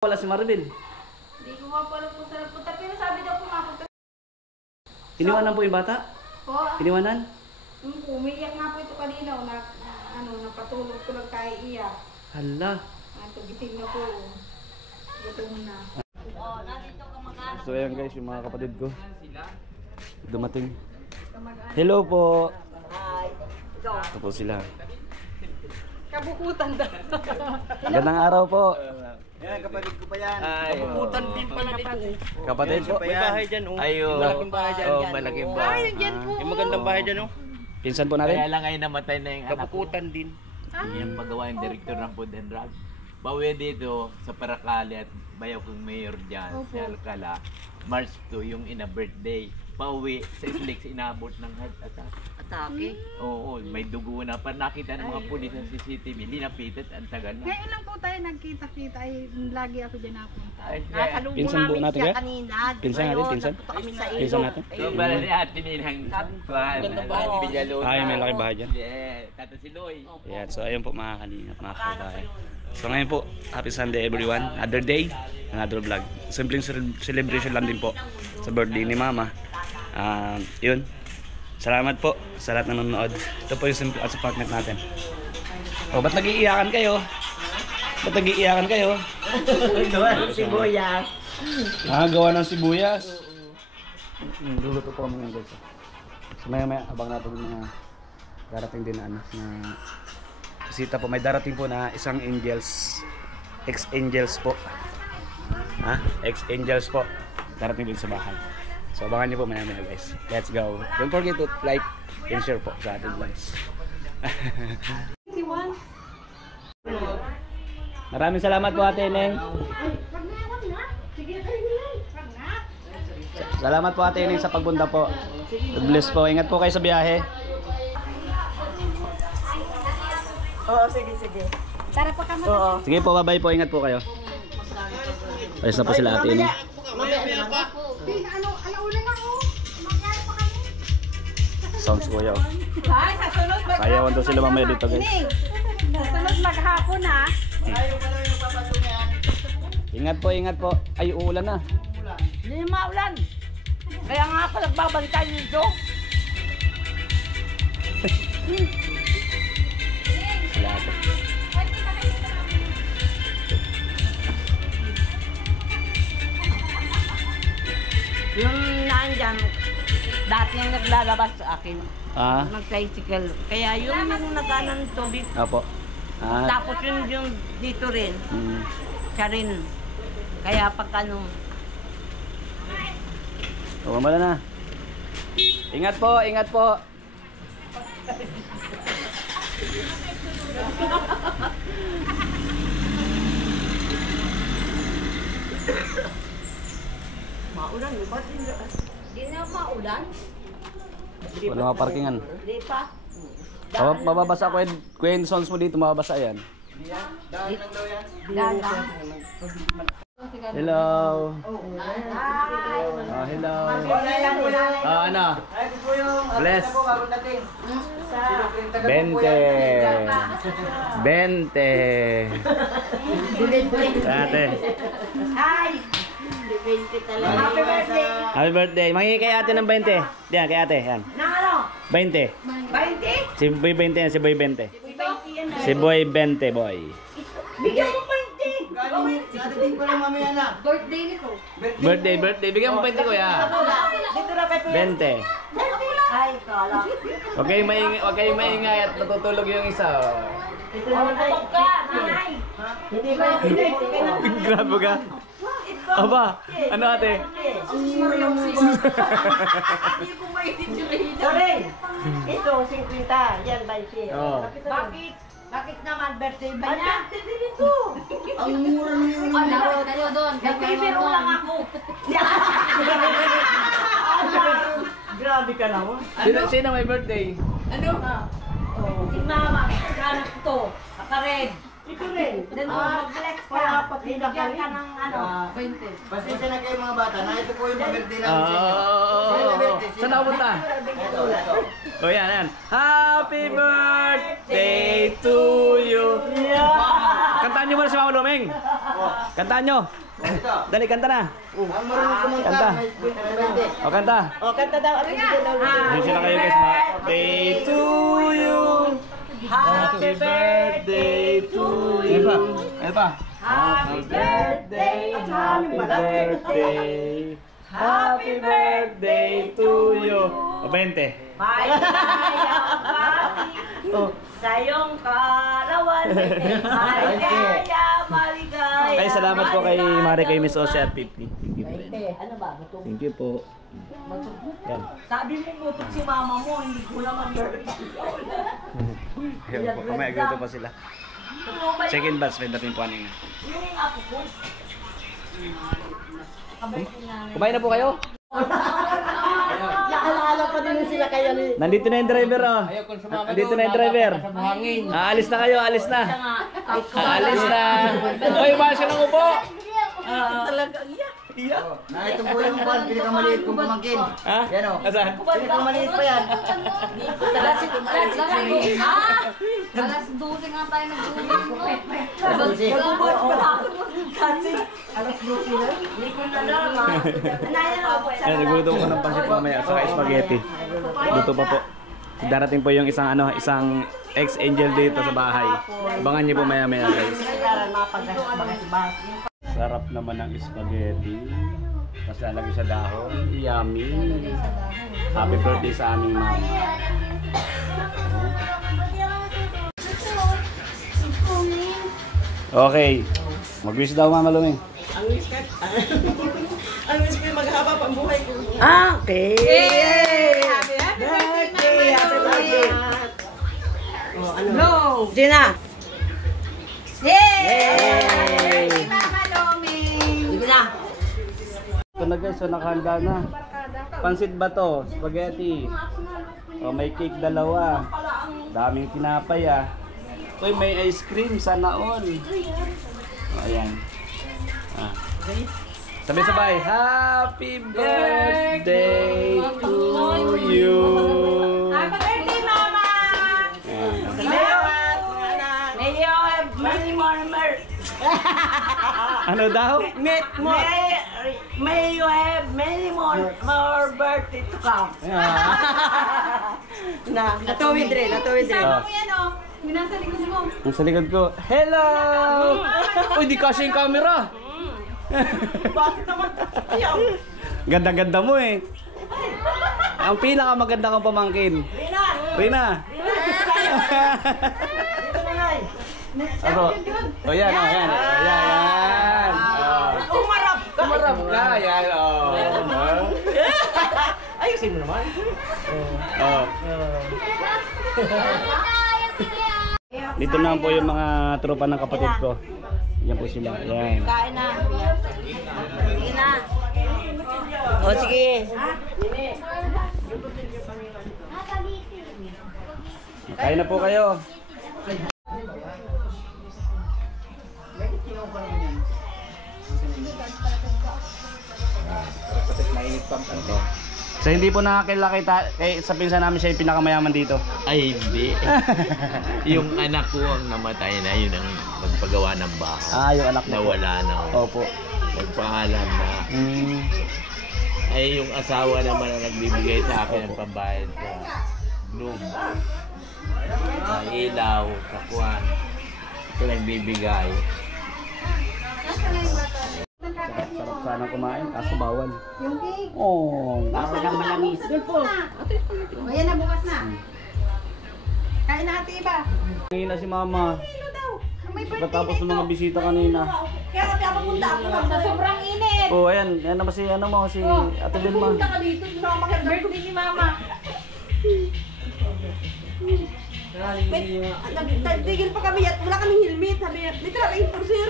Wala si Maribel. Hindi ko nga pala po sa punta. Pero sabi daw pumapunta. Iniwanan po yung bata? Po? Iniwanan? Umiiyak nga po ito kanina. Napatulog ko lang tayo iyak. Hala. Gising na po. Gutom na. So ayan guys, yung mga kapatid ko. Dumating. Hello po. Hi. Ito po sila. Kabukutan daw. Magandang araw po. Yan, kapatid ko pa yan. Kabukutan din pala nito. Kapatid po. May bahay dyan, oh. Malaking bahay dyan. Oh, malaking bahay. Ay, yan po. Yung magandang bahay dyan, oh. Pinsan po natin. Kaya lang ay namatay na yung anak ko. Kabukutan din. Yung paggawa yung director ng Food and Drug. Bawi dito sa Paracali at bayaw kong mayor dyan sa Alcala. March 2 yung ina-birthday. Pauwi sa Islex, inabot ng heart attack. Atake. Oo, may dugo na. Para nakita ng mga pulis sa CCTV, linapitat, ang tagal na. Ngayon lang po tayo nagkita-kita ay lagi ako dyan napunta. Ay, Nakalubo Pinsan po namin natin siya kaya? kanina. Pinsan natin, pinsan? Nagpunta kami sa Pinsan ilog. natin? so, bala ni Ate Ninang Kuhan. Magandang bahay, Villalona. Ay, may laki bahay dyan. Yeah, Tata si Loy. Ayan, so ayun po mga kanina, mga kababayan. So ngayon po, happy Sunday everyone. Another day, another vlog. Simpleng celebration lang din po sa birthday ni Mama. Yun. Salamat po sa lahat na nanonood. Ito po yung simple as apartment natin. O, ba't nag-iiyakan kayo? Ba't nag-iiyakan kayo? Gawa ng sibuyas. Gawa ng sibuyas. Luluto po kami ng guys. So maya abang natin yung mga darating din na ano, na bisita po. May darating po na isang angels, ex-angels po. Ex-angels po. Darating din sa bahay. So abangan niyo po maya guys. Let's go. Don't forget to like and share po sa ating vlogs. Maraming salamat po Ate Neng. Salamat po Ate Neng sa pagbunda po. God bless po. Ingat po kayo sa biyahe. Oo, sige. Tara pa kami. Sige po, bye-bye po. Ingat po kayo. Ayos na po sila Ate Neng. Alauna na ako. Magyari pa kami. Sounds ko yaw. Ay, sa sunod Sayawan daw sila mamaya dito guys. Sa sunod maghapon ha. Ingat po. Ay, uulan na. Hindi maulan. Kaya nga ako nagbabantay nito. Sila po. Yung nandyan, dati yung naglalabas sa akin, nag-tricycle. Kaya yung nagana ng tubig, Apo. tapos yung dito rin, siya rin. Kaya pag ano, Tumama na. Ingat po. maulan, di ba? Hindi na maulan. Wala mga parkingan. Hindi pa. Mababasa ko yung sons mo dito, mababasa yan. Dala. Hello. Hello. Ano? Bless. 20. Ate. Hi! 20 talaga. Happy birthday! Happy birthday. Mangingi kay ate ng 20. Diyan, kay ate. Yan. Na ano? 20. 20? Si Boy 20 yan, si Boy 20. Ito? Si Boy 20, boy. Bigyan mo 20! Dadating pa lang mamaya na. Birthday nito. Birthday. Bigyan mo 20 kuya. Dito na kay 20. Ay, kala. Huwag kayong maingay at natutulog yung isa. Ito naman tayo. Nanay! Hindi ba yung pinag-tignan? Grabe ka. Aba, ano ate? Ang mura yung siya. Hindi ko maintindihan. Sorry! Ito, 50. Yan, 20. Oo. Bakit? Bakit naman birthday ba niya? Birthday din ito. Ang mura na yun. Tayo doon. Nagbibiro lang ako. Grabe ka naman. Sino may birthday? Ano? Si Mama, kakanak ito. Kakared. Ito rin. Then mag-flex ka. Bigyan ka ng ano, 20. Pasensya na kayo mga bata, na ito po yung birthday namin sa inyo. Saan napunta? O yan. Happy birthday to you. Kantaan niyo muna si Mama Lumeng. Kanta nyo. Dali, kanta na. Kanta. O, kanta. O, kanta daw. Yun sila kayo guys. Birthday to you. Happy birthday to you. Ano pa? Happy birthday. Happy birthday. Happy birthday to you. O, 20. Sa iyong karawan, maligaya, maligaya. Ay, salamat po kay Mari kay Miss Ose at 50. Ano ba? Buto? Thank you po. Yan. Sabi mo butok si mama mo, hindi ko naman birthday. Ayun po, kamay agad pa sila. Second batch, may dating po kanina. Yung apo ko. Kumain na po kayo? Naalala pa din sila kayo ni... Nandito na yung driver, oh. Nandito na yung driver. Alis na kayo, alis na. Alis na. Hoy, mahal siya ng upo. Talaga, iya. Ito po yung buwan, pinakamaliit kong pamangkin. Ha? Yan o. Asan? Pinakamaliit pa yan. Alas 12 nga tayo nag-uwi mo. Alas 12 na? Hindi ko na alam. Ay, nagluto ko ng pansit mamaya, saka spaghetti. Luto pa po. Darating po yung isang ex-angel dito sa bahay. Abangan niyo po maya-maya guys. Sarap naman ng spaghetti. Tapos lalagay sa dahon. Yummy. Happy birthday sa aming mama. Okay. Mag-wish daw Mama Luming. Ang wish ko maghaba pang buhay ko. Okay. Happy birthday. Happy birthday. Oh, ano? No. Gina. Yay! Mama Loming! Sige na. Ito na guys, so nakahanda na. Pansit ba to? Spaghetti. Oh, may cake dalawa. Daming tinapay ah. Uy, may ice cream sana all. Oh, ayan. Ah. Sabay-sabay. Happy birthday to you. Happy birthday, Mama. Salamat, mga anak. May you have many more Ano daw? May you have many more birthday to come. Natuwid rin. Oh. Yan o, yung nasa likod mo. Yung sa likod ko. Hello! Uy, di kasi yung camera. Bakit naman? Ayaw. Ganda-ganda mo eh. Ang pinakamaganda kong pamangkin. Rina. Rina. Dito na ngay. Ako. O yan, o yan. O yan. Umarap ka. Kumarap ka. Yan, o. Ayusin mo naman. Oh. Dito na po yung mga tropa ng kapatid ko. Yan po sila. Yan. Kain na. Sige na. O sige. Kain na po kayo. So hindi po nakakilala kay sa pinsan namin siya yung pinakamayaman dito. Ay, hindi. Yung anak ko ang namatay na, yun ang magpagawa ng bahay. Ah, yung anak mo. Nawala na. Opo. Nagpaalam na. Mm. Ay, yung asawa naman ang nagbibigay sa akin ng pambayad sa globe. Sa ilaw, sa kwan. Ito nagbibigay. Sarap sana kumain, kaso bawal. Yung cake. Oh, Basta lang malamis. O yan na, bukas na. Kain na ate iba. kanina si mama. Ano daw? May birthday Pagkatapos ng mga bisita kanina. Kaya kami papunta ako. Sa sobrang init. Oh, ayan. Yan naman si, si Ate Vilma. Pumunta ka dito. Hindi na birthday ni Mama. Nagtigil pa kami at wala kaming helmet. Sabi niya, may traffic for sir.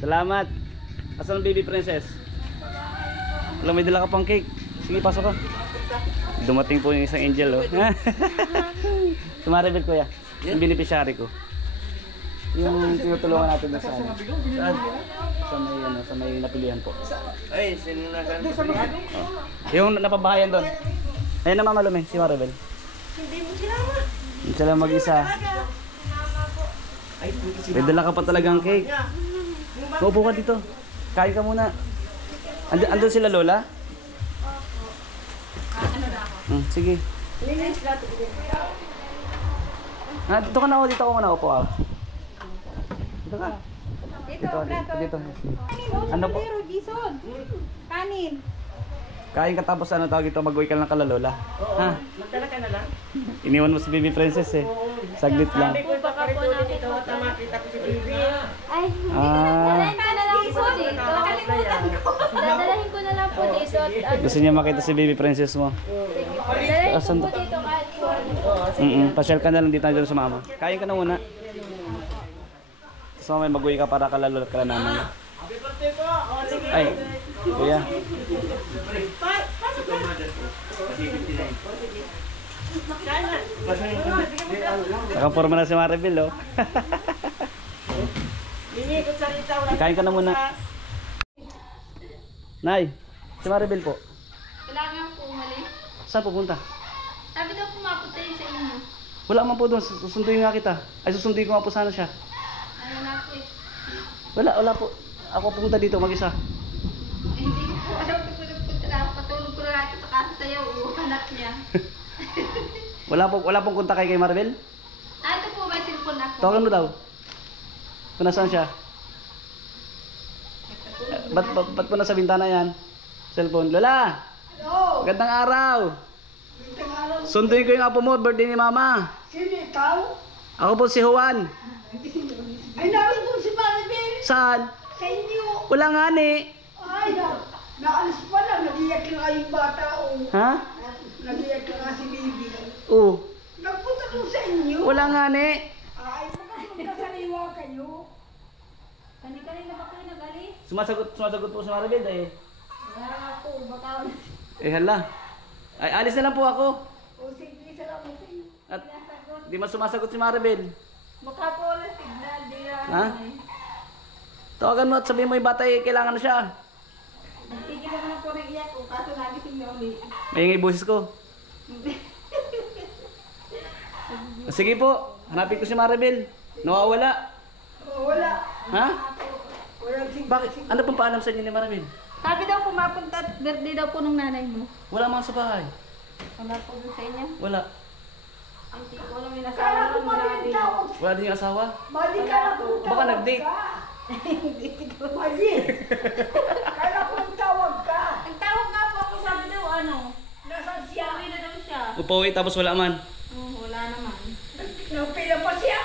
Salamat. Asan ang baby princess? Wala, may dala ka pang cake. Sige, pasok ka. Dumating po yung isang angel, oh. Sumaribel ko ya. Yung beneficiary ko. Yung tinutulungan natin na sa ano. Sa may napilihan po. Ay, sino na ka? Oh. Yung napabahayan doon. Ayun na Mama Lume, si Maribel. Hindi mo sinama. Hindi sila mag-isa. May dala ka pa talagang cake. Maupo ka dito. Kain ka muna. Andun sila Lola? Sige. Dito ka na, dito ako muna upo. Dito ka. Dito. Ano po? Kanin. Kain ka tapos ano tawag ito, mag-uwi ka lang kala Lola. Ha? Magdala ka na lang. Iniwan mo si Baby Princess eh. Saglit lang. Sabi ko baka po dito at makita ko si Bibi. Ay, Ah, dadalhin ko na lang po dito. Dadalhin ko na lang po dito. At gusto niya makita si Baby Princess mo. dadalhin ko po dito kahit po. Pasyal ka na lang dito dyan sa mama. Kain ka na muna. Tapos mamaya mag-uwi ka para kala Lola at kala nanay. Ay, kuya. Nakaporma na si Maribel, oh. Binikot sa rita. Kain ka na muna. Nay, si Maribel po. Kailangan po umalis. Saan pupunta? Sabi daw pumapunta yun sa inyo. Wala man po doon. Susunduin nga kita. Ay, susunduin ko nga po sana siya. Ano na po eh. Wala po. Ako pupunta dito mag-isa. Eh, hindi ko po alam kung punta na. Patulog ko na natin sa kaso sa'yo. Uhanap niya. Wala pong kontak kay Maribel? Ito po, may cellphone ako. Tawagan mo daw. Kung nasaan siya. Ba't po nasa bintana yan? Cellphone. Lola! Magandang araw! Sunduin ko yung apo mo, birthday ni Mama. Sino ikaw? Ako po si Juan. Ay, naroon po si Maribel. Saan? Sa inyo. Wala nga ni. Ay, naalis pa lang. Nag-iyak lang nga yung bata. Ha? Nag-iyak lang nga si Bibi. Oo. Nagpunta ko sa inyo. Wala nga ni. Ay, magkasaliwa kayo. Kanina ba kayo nag-alis? Sumasagot po si Maribel eh. Wala nga po, baka Eh hala. Ay, alis na lang po ako. O sige, salamat sa inyo. At di man sumasagot si Maribel. baka po wala signal. Di na Ha? Tawagan mo at sabihin mo yung bata eh, kailangan na siya. Nagtigil naman ako ng iyak ko, kaso nagising niya ulit. May yung boses ko. Sige po, hanapin ko si Maribel. Nawawala. Wala. Ha? Walang sige. Bakit? Ano pong paalam sa inyo ni Maribel? Sabi daw pumapunta at birthday daw po nung nanay mo. Wala man sa bahay. Wala po doon sa inyo. Wala. Hindi ko alam yung Kala nasawa ko ng mali nanay. tawag. Wala din yung asawa. Mali ka na kung Baka tawag nag-date. ka. Mali. Kala ko nang tawag ka. Nagtawag nga po ako, sabi daw ano. Nasaan siya? Uwi na daw siya. Upawi tapos wala man. Wala naman. Napila pa siya.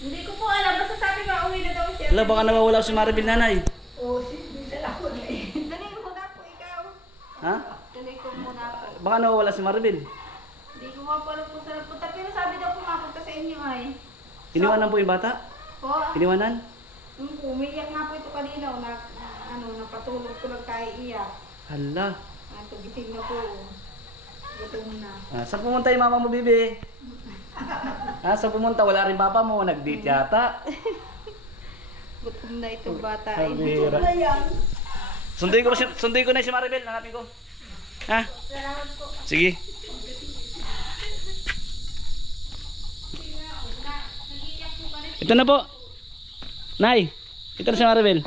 Hindi ko po alam, basta sabi nga uwi na daw siya. Wala, baka nawawala si Maribel nanay. O, sige, salamat. Dali mo muna po ikaw. Ha? Dali ko muna po. Baka nawawala si Maribel. Hindi ko nga po alam kung saan punta. Pero sabi daw pumapunta sa inyo ay. Iniwanan po yung bata? Po, Iniwanan? umiiyak nga po ito kanina. Napatulog ko lang tayo iyak. Hala. Gising na po. Gutom na. Saan pumunta yung mama mo, bibi? Saan pumunta? Wala rin papa mo. Nag-date yata. Gutom na itong bata. Ang bihira. Na yan. Sunduin ko na si Maribel. Hanapin ko. Ha? Salamat po. Sige. Nag-iiyak po kanina. Ito na po. Nay, ito na si Maribel.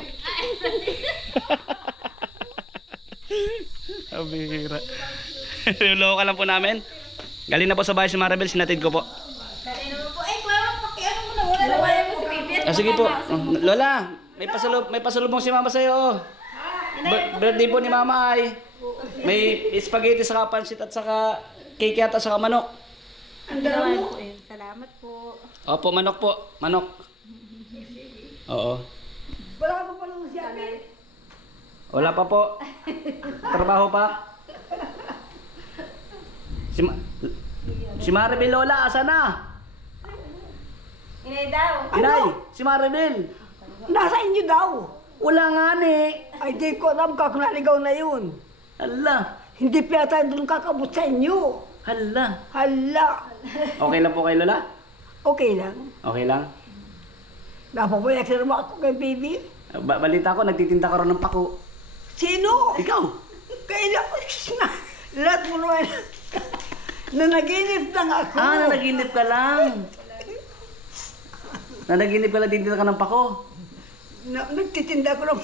Ang bihira. Niloko ka lang po namin. Galing na po sa bahay si Maribel. Sinatid ko po. Dali naman po. Kuya, pakiano mo na. Wala na wala mo si Bibi. Sige po. Lola, may pasalubong si Mama sa'yo. Birthday po ni Mama ay. May spaghetti saka pansit at saka cake yata saka manok. Ang dami mo. Salamat po. Opo, manok po. Manok. Oo. Wala ka pa naman siya. Wala pa po. Trabaho pa. Si Maribel Lola, asa na? Inay daw. Inay, si Maribel. Nasa inyo daw. Wala nga ni. Ay, di ko alam ka kung naligaw na yun. Hala. Hindi pa yata doon kakabot sa inyo. Hala. Hala. Okay lang po kay Lola? Okay lang. Okay lang. Napapayak sa naman ako kay baby. Balita ko, nagtitinda ka rin ng pako. Sino? Ikaw? Kailan ko na. Lahat mo naman. Na naginip lang ako. Nanaginip ka lang. Nanaginip ka lang din ka ng pako. Nagtitinda ko ng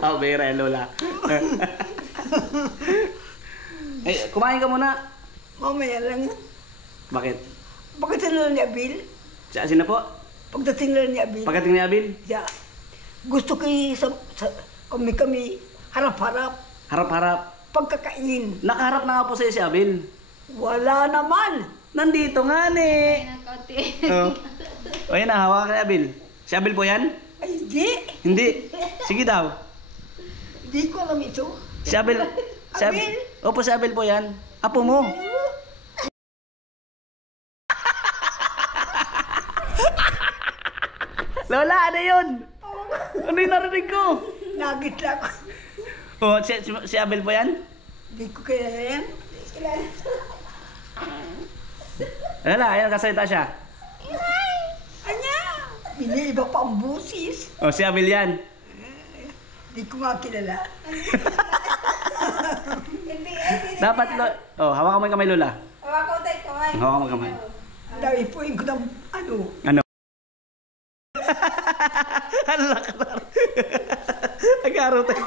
Oh, bera yan, Lola. Eh, kumain ka muna. mamaya lang. Bakit? Pagdating na ni Abil, Sino po? pagdating na ni Abil, Pagdating ni Abil? ya, gusto ko kami harap-harap, Harap-harap. pagkakain. Nakaharap na nga po sa'yo si Abil. Wala naman. Nandito nga ni. Ng kaunti. Oh. O yan na, hawakan ni Abil. Si Abil po yan? Ay, hindi. Hindi. Sige daw. Hindi ko alam ito. Si Abil. Si Abil. Abil? Opo, si Abil po yan. Apo mo. Lola, ano yun? Ano yung narinig ko? Nagit lang. Oh, si Abel po yan? Hindi ko kaya yan. Ano na, ayun, kasalita siya. Anya! Iniiba pa ang busis. Oh, si Abel yan. Hindi ko nga kilala. Dapat, oh, hawakan mo yung kamay, Lola. Hawa ko tayo kamay. Hawakan mo yung kamay. Dahil po yung ko ng ano. Ano? Halak na. Nag-araw tayo.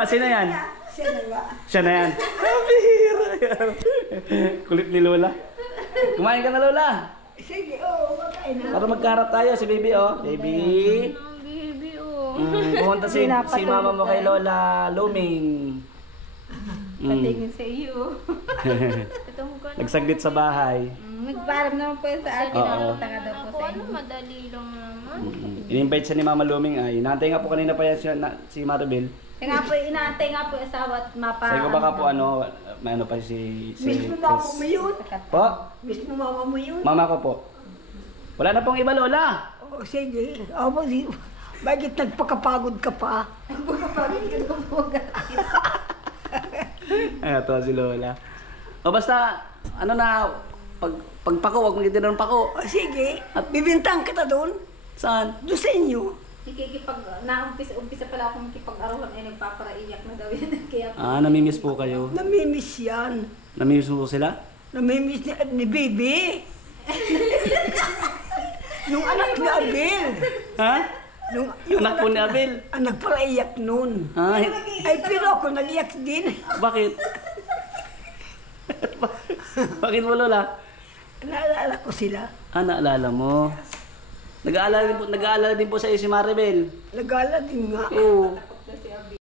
Sino yan? Siya na nga. Siya na yan. Bihira yan. Kulit ni Lola. Kumain ka na, Lola. Sige, oo, makain na. Para magkaharap tayo. Si Baby, oh. Baby. Ang baby, oh. Pumunta si mama mo kay Lola Luming. Patingin sa iyo. Itong ko na. Nagsaglit sa bahay. Nagparang naman po yun sa akin. Oo. Nakakita nga daw po Ako, sa ano, inyo. madali lang naman. In-invite siya ni Mama Luming ay. Nantay nga po kanina pa yan si Maribel. Kaya nga po, inaantay nga po yung asawa at mapa... Sabi ko baka po may ano pa si Miss mo mama mo yun. Po? Miss mo mama mo yun. Mama ko po. Wala na pong iba, Lola. Oo, sige. Aba, bakit nagpakapagod ka pa? Ay, ito si Lola. O basta, ano na, pagpako, huwag mong itinanong pako. O sige, at bibintang kita doon. Saan? Doon sa inyo. Umpisa pala akong kipag-aruhan ay nagpaparaiyak na daw yun. Kaya Ah, namimiss po kayo. Namimiss yan. Namimiss po sila? Namimiss ni Bibi. Yung anak ni Abel. Ha? Yung Anak po ni Abel. ang nagparaiyak nun. Ay, Ay, pero ako nag-iyak din. bakit? Bakit mo, Lola? Naalala ko sila. Ah, naalala mo. Nag-aalala din po sa iyo si Maribel. Nagala din nga. Oo.